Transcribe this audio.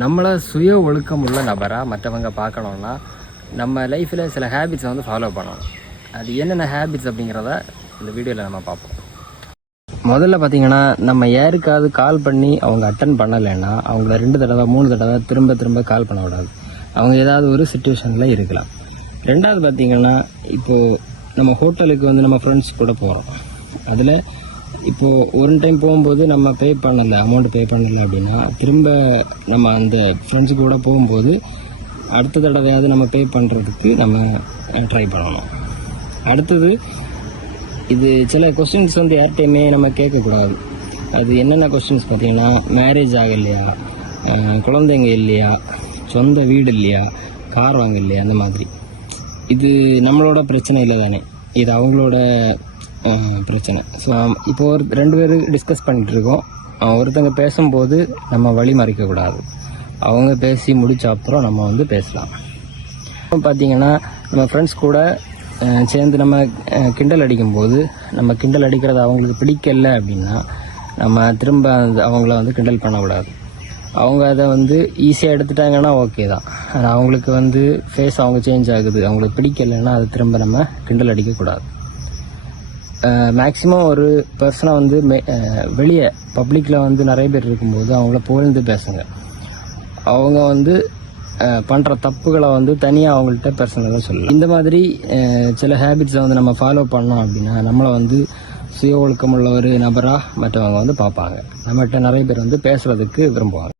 நம்மளை சுய ஒழுக்கம் உள்ள நபராக மற்றவங்க பார்க்கணுன்னா நம்ம லைஃப்பில் சில ஹேபிட்ஸை வந்து ஃபாலோ பண்ணணும். அது என்னென்ன ஹேபிட்ஸ் அப்படிங்கிறத இந்த வீடியோவில் நம்ம பார்ப்போம். முதல்ல பார்த்தீங்கன்னா, நம்ம யாருக்காவது கால் பண்ணி அவங்க அட்டன் பண்ணலைன்னா அவங்கள 2 தடவை 3 தடவை திரும்ப திரும்ப கால் பண்ண விடாது. அவங்க ஏதாவது ஒரு சுச்சுவேஷனில் இருக்கலாம். ரெண்டாவது பார்த்தீங்கன்னா, இப்போது நம்ம ஹோட்டலுக்கு வந்து நம்ம ஃப்ரெண்ட்ஸ் கூட போகிறோம். அதில் இப்போது ஒரு டைம் போகும்போது நம்ம அமௌண்ட் பே பண்ணலை அப்படின்னா திரும்ப நம்ம அந்த ஃப்ரெண்ட்ஸு கூட போகும்போது அடுத்த தடவையாவது நம்ம பே பண்ணுறதுக்கு நம்ம ட்ரை பண்ணணும். அடுத்தது, இது சில கொஸ்டின்ஸ் வந்து யார்கிட்டையுமே நம்ம கேட்கக்கூடாது. அது என்னென்ன கொஸ்டின்ஸ் பார்த்தீங்கன்னா, மேரேஜ் ஆகலையா, குழந்தைங்க இல்லையா, சொந்த வீடு இல்லையா, கார் வாங்க இல்லையா, அந்த மாதிரி. இது நம்மளோட பிரச்சனை இல்லை தானே, இது அவங்களோட பிரச்சனை. ஸோ இப்போ ஒரு 2 பேர் டிஸ்கஸ் பண்ணிகிட்டு இருக்கோம். ஒருத்தங்க பேசும்போது நம்ம வழி மறைக்கக்கூடாது. அவங்க பேசி முடிச்ச அப்புறம் நம்ம வந்து பேசலாம். பார்த்தீங்கன்னா, நம்ம ஃப்ரெண்ட்ஸ் கூட சேர்ந்து நம்ம கிண்டல் அடிக்கும்போது நம்ம கிண்டல் அடிக்கிறது அவங்களுக்கு பிடிக்கல அப்படின்னா நம்ம திரும்ப அவங்கள வந்து கிண்டல் பண்ணக்கூடாது. அவங்க அதை வந்து ஈஸியாக எடுத்துட்டாங்கன்னா ஓகே தான். ஆனால் அவங்களுக்கு வந்து ஃபேஸ் அவங்க சேஞ்ச் ஆகுது, அவங்களுக்கு பிடிக்கலைன்னா அது திரும்ப நம்ம கிண்டல் அடிக்கக்கூடாது. மேக்ஸிமம் ஒரு பர்சனை வந்து வெளியே பப்ளிக்கில் வந்து நிறைய பேர் இருக்கும்போது அவங்கள புகழ்ந்து பேசுங்க. அவங்க வந்து பண்ணுற தப்புகளை வந்து தனியாக அவங்கள்ட்ட பர்சனலாக சொல்லலாம். இந்த மாதிரி சில ஹேபிட்ஸை வந்து நம்ம ஃபாலோ பண்ணோம் அப்படின்னா நம்மளை வந்து சுய ஒழுக்கம் உள்ள ஒரு நபராக மற்றவங்க வந்து பார்ப்பாங்க. நம்மகிட்ட நிறைய பேர் வந்து பேசுகிறதுக்கு விரும்புவாங்க.